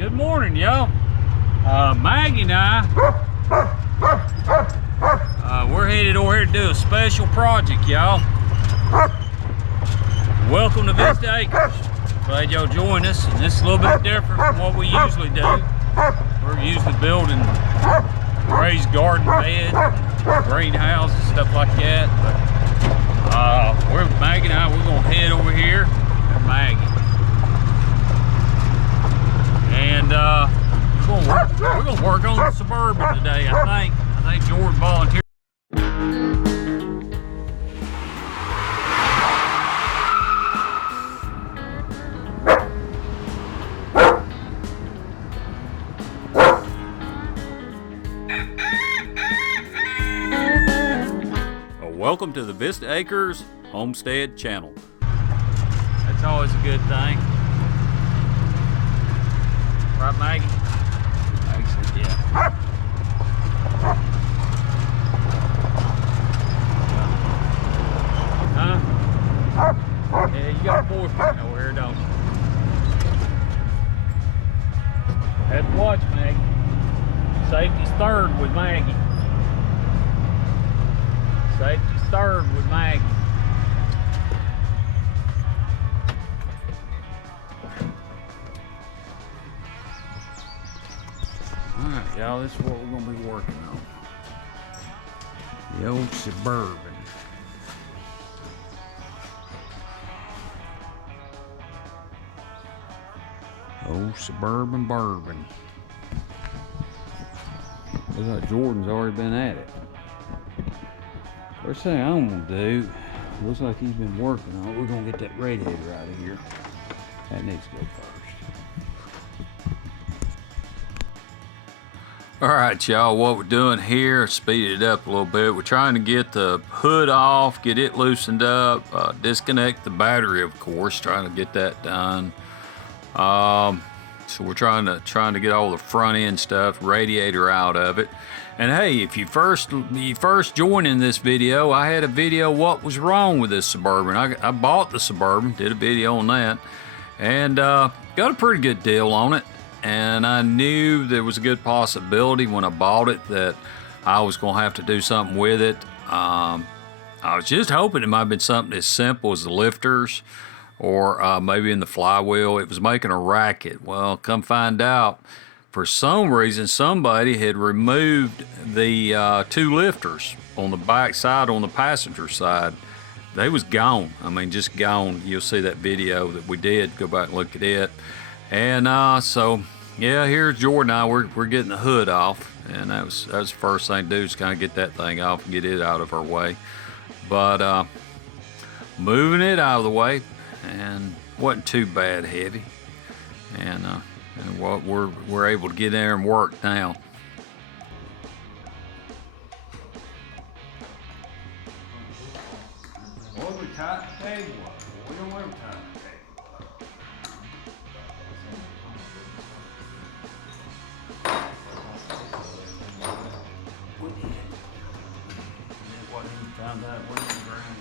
Good morning, y'all. Maggie and I, we're headed over here to do a special project, y'all. Welcome to Vista Acres. Glad y'all joined us. And this is a little bit different from what we usually do. We're usually building raised garden beds, greenhouses, stuff like that. But Maggie and I, we're gonna head over here to Maggie. And we're gonna work on the Suburban today. I think Jordan volunteered. Welcome to the Vista Acres Homestead Channel. That's always a good thing. Right, Maggie? Maggie said, yeah. Huh? Yeah, you got a boyfriend over here, don't you? Have to watch, Maggie. Safety's third with Maggie. Safety's third with Maggie. Alright, y'all, this is what we're gonna be working on. The old Suburban. Old Suburban bourbon. Looks like Jordan's already been at it. First thing I'm gonna do, looks like he's been working on it. We're gonna get that radiator out of here. That needs to go first. All right, y'all, what we're doing here, speed it up a little bit. We're trying to get the hood off, get it loosened up, disconnect the battery, of course, trying to get that done. So we're trying to get all the front end stuff, radiator out of it. And hey, if you first joining this video, I had a video what was wrong with this Suburban. I bought the Suburban, did a video on that, and got a pretty good deal on it. And I knew there was a good possibility when I bought it that I was gonna have to do something with it. I was just hoping it might have been something as simple as the lifters, or maybe in the flywheel. It was making a racket. Well, come find out, for some reason, somebody had removed the two lifters on the back side, on the passenger side. They was gone. I mean, just gone. You'll see that video that we did. Go back and look at it. And so, yeah, here's Jordan and I. We're getting the hood off. And that was the first thing to do, is kind of get that thing off and get it out of our way. But moving it out of the way, and wasn't too bad heavy. And what we're able to get in there and work now. Well, we tighten the table up. We don't ever tighten the table up. We did. And then what he found out went to the ground.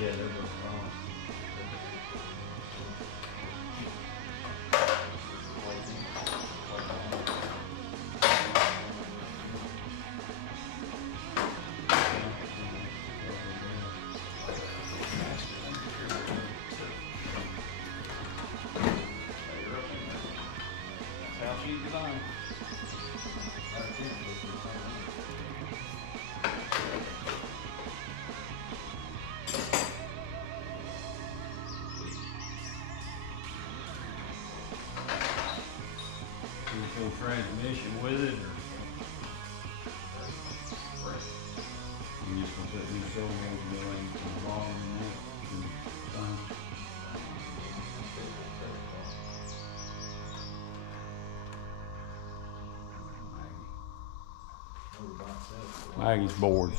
Yeah, they're both wrong. That's how she gets on. Full transmission with it, or you just gonna put new solenoids going to the bottom and fine. Maggie's bored.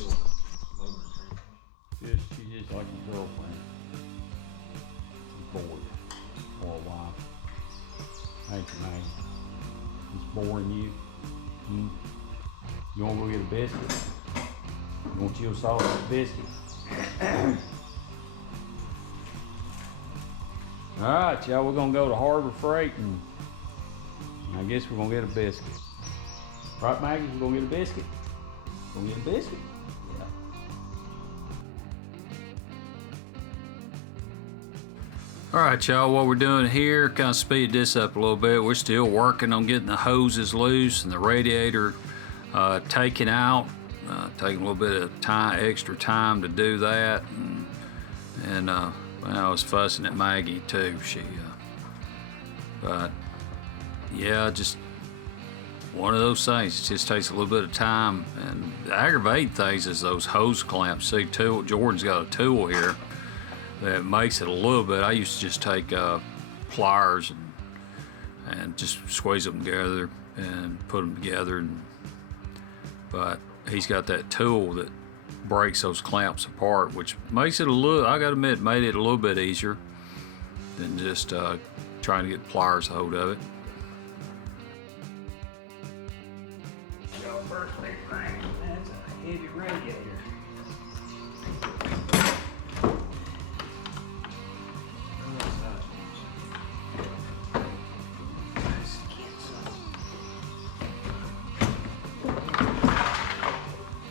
Just like my girlfriend. She's bored for a while. Ain't you, man? He's boring you. You wanna go get a biscuit? You want your sausage biscuit? Alright, y'all, we're gonna go to Harbor Freight and I guess we're gonna get a biscuit. Right, Maggie? We're gonna get a biscuit? Gonna get a biscuit? Yeah. Alright, y'all, what we're doing here, kind of speed this up a little bit. We're still working on getting the hoses loose and the radiator taken out. Taking a little bit of time, extra time to do that. And well, I was fussing at Maggie too. But yeah, just one of those things. It just takes a little bit of time. And the aggravating things is those hose clamps. See, Jordan's got a tool here that makes it a little bit. I used to just take pliers and just squeeze them together and put them together. But he's got that tool that breaks those clamps apart, which makes it a little, I gotta admit, made it a little bit easier than just trying to get pliers a hold of it. First big thing, that's a heavy radiator.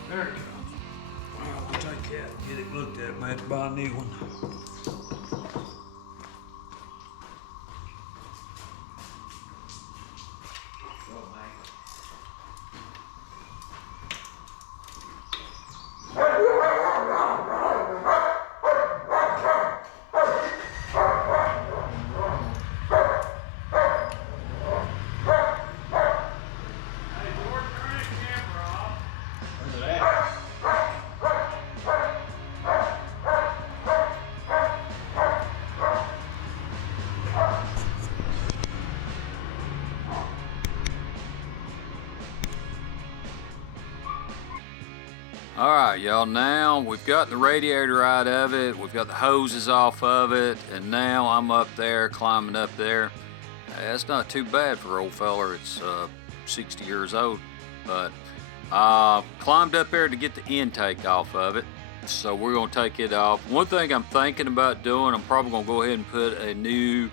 There we go. Well, we'll take that, get it looked at, might have to buy a new one. All right, y'all, now we've got the radiator out of it, we've got the hoses off of it, and now I'm up there, climbing up there. That's not too bad for an old feller. It's 60 years old, but climbed up there to get the intake off of it. So we're gonna take it off. One thing I'm thinking about doing, I'm probably gonna go ahead and put a new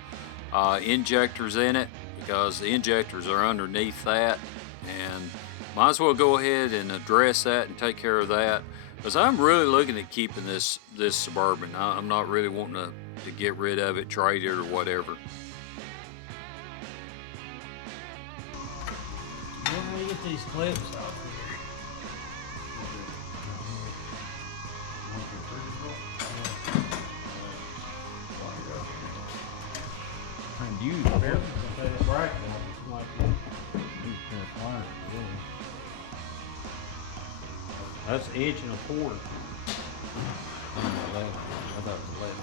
injectors in it, because the injectors are underneath that, and might as well go ahead and address that and take care of that, because I'm really looking at keeping this Suburban. I'm not really wanting to get rid of it, trade it, or whatever. Where do we get these clips off And you, here? That's right. Like that's an inch and a quarter. I thought it was 11.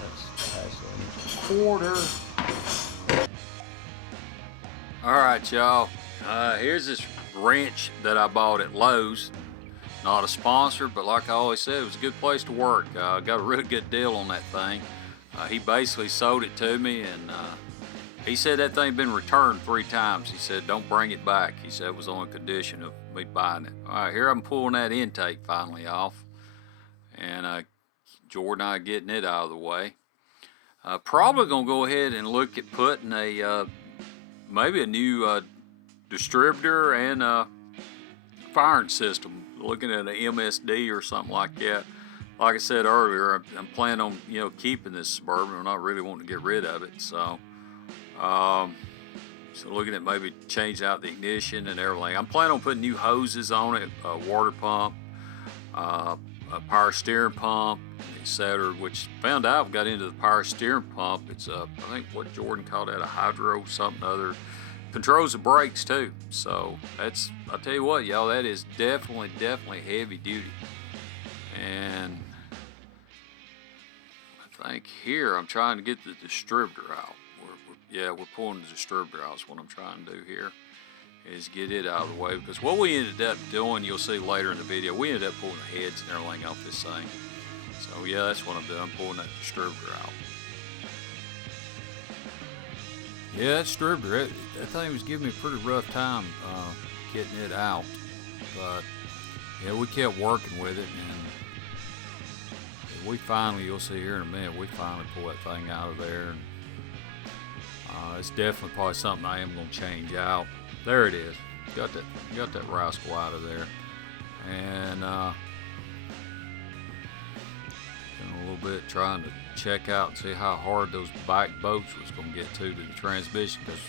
That's past an inch and a quarter. All right, y'all. Here's this wrench that I bought at Lowe's. Not a sponsor, but like I always said, it was a good place to work. Got a really good deal on that thing. He basically sold it to me, and he said that thing had been returned 3 times. He said, don't bring it back. He said it was on condition of me buying it. All right, here I'm pulling that intake finally off. And Jordan and I are getting it out of the way. Probably gonna go ahead and look at putting a maybe a new distributor and firing system. Looking at an MSD or something like that. Like I said earlier, I'm planning on keeping this Suburban. I'm not really wanting to get rid of it, so looking at maybe change out the ignition and everything. I'm planning on putting new hoses on it, a water pump, a power steering pump, etc. Which found out got into the power steering pump. It's I think what Jordan called that, a hydro something other. Controls the brakes too. So that's, I'll tell you what, y'all, that is definitely heavy duty. And I think here I'm trying to get the distributor out. We're pulling the distributor out. That's what I'm trying to do here, is get it out of the way, because what we ended up doing, you'll see later in the video, we ended up pulling the heads and everything off this thing. So yeah, that's what I'm doing. I'm pulling that distributor out. Yeah, that distributor, that thing was giving me a pretty rough time getting it out. But yeah, we kept working with it, and we finally, you'll see here in a minute, we finally pull that thing out of there. And, it's definitely probably something I am going to change out. There it is. Got that rascal out of there. And a little bit trying to check out and see how hard those back bolts was going to get to the transmission, because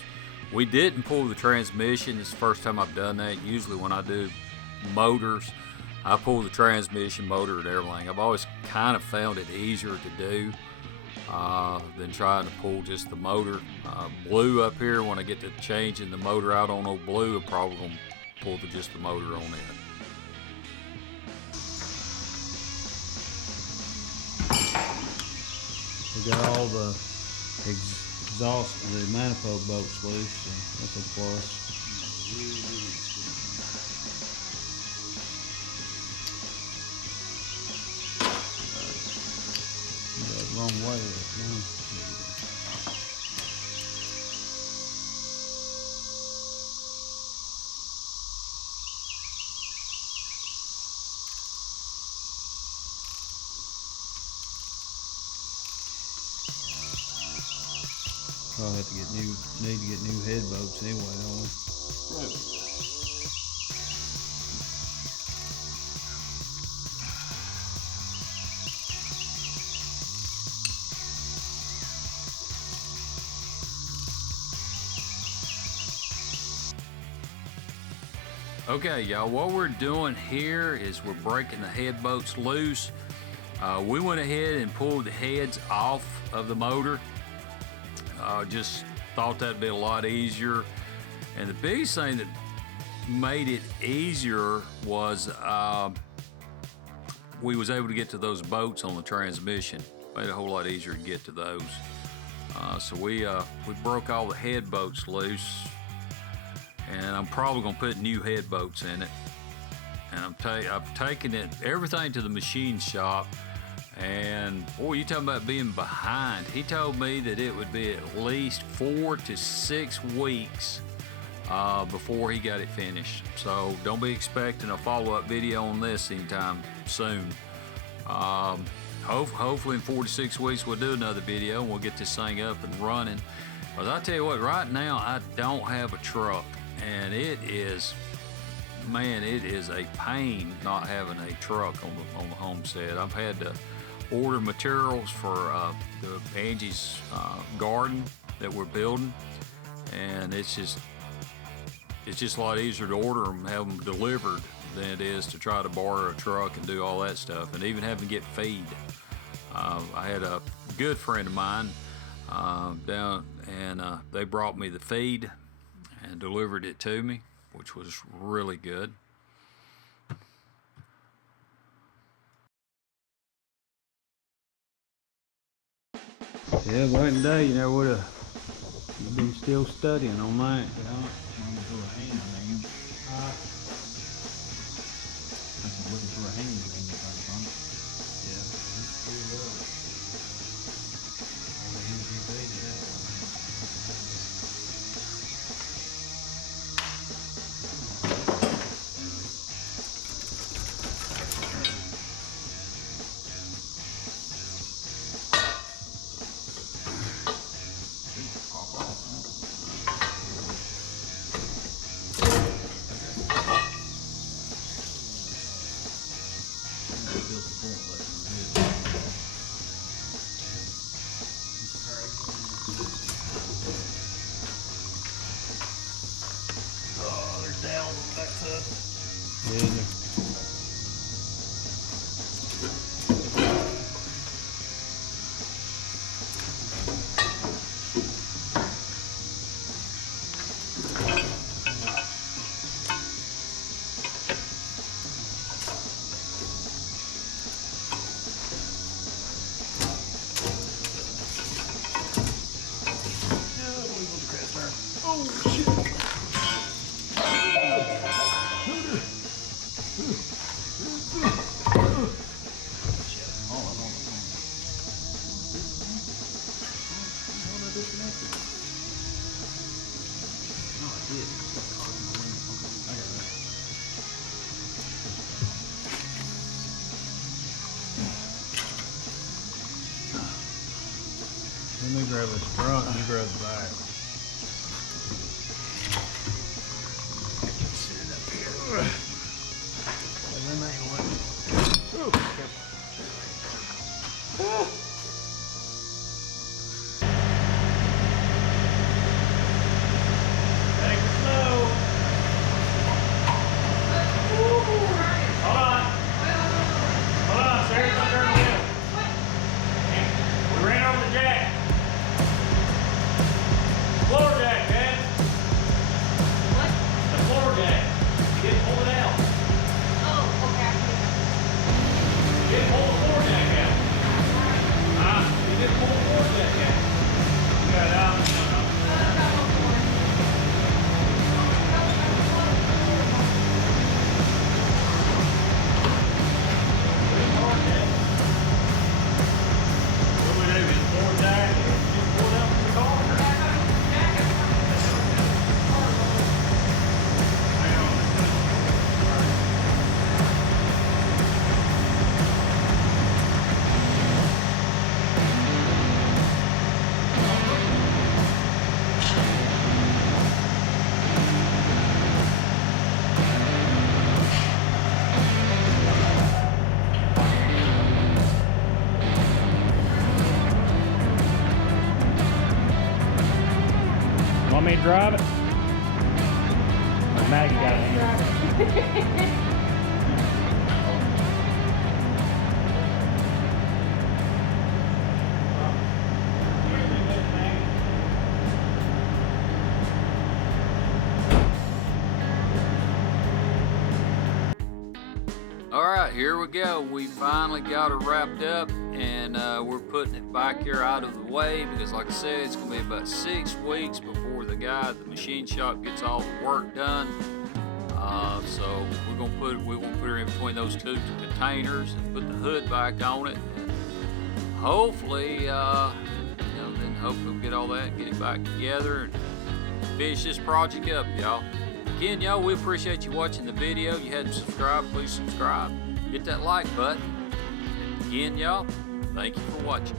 we didn't pull the transmission. It's the first time I've done that. Usually when I do motors, I pull the transmission, motor, and everything. I've always kind of found it easier to do than trying to pull just the motor. Blue up here, when I get to changing the motor out on old Blue, I'm probably going to pull just the motor on it. We got all the exhaust, the manifold bolts loose, so that's a plus. Wrong way. Probably have to get need to get new head bolts anyway, don't we? Right. Okay, y'all, what we're doing here is we're breaking the head bolts loose. We went ahead and pulled the heads off of the motor. Just thought that'd be a lot easier. And the biggest thing that made it easier was we was able to get to those bolts on the transmission. Made it a whole lot easier to get to those. So we broke all the head bolts loose. And I'm probably gonna put new head bolts in it. And I've taken everything to the machine shop. And boy, you talking about being behind. He told me that it would be at least 4 to 6 weeks before he got it finished. So don't be expecting a follow-up video on this anytime soon. Hopefully in 4 to 6 weeks we'll do another video and we'll get this thing up and running. But I'll tell you what, right now I don't have a truck. And it is, man, it is a pain not having a truck on the homestead. I've had to order materials for the Angie's garden that we're building, and it's just a lot easier to order them, have them delivered, than it is to try to borrow a truck and do all that stuff, and even having to get feed. I had a good friend of mine down, and they brought me the feed and delivered it to me, which was really good. Yeah, back in the day, you never would have. You've been still studying on that. Looking for a hand ring if I can. Let me grab this front and you grab the back. Sit it up here. And then they went. Ooh, okay. Take it slow. Hold on. Hold on, Sarah. Don't turn the wheel. We ran over the jack. Floor jack, man. What? The floor jack. You didn't pull it out. Oh, okay. You didn't pull the floor jack out. You didn't pull the floor jack out. You got it out. What we do is floor jack and just pull it out from the car. Want me to drive it? Or Maggie got it? All right, here we go. We finally got her wrapped up, and we're putting it back here out of the way because, like I said, it's gonna be about 6 weeks before the guy at the machine shop gets all the work done. So we're gonna put her in between those two containers and put the hood back on it. And hopefully, then hopefully we'll get all that and get it back together and finish this project up, y'all. Again, y'all, we appreciate you watching the video. You hadn't subscribed, please subscribe. Hit that like button. And again, y'all, thank you for watching.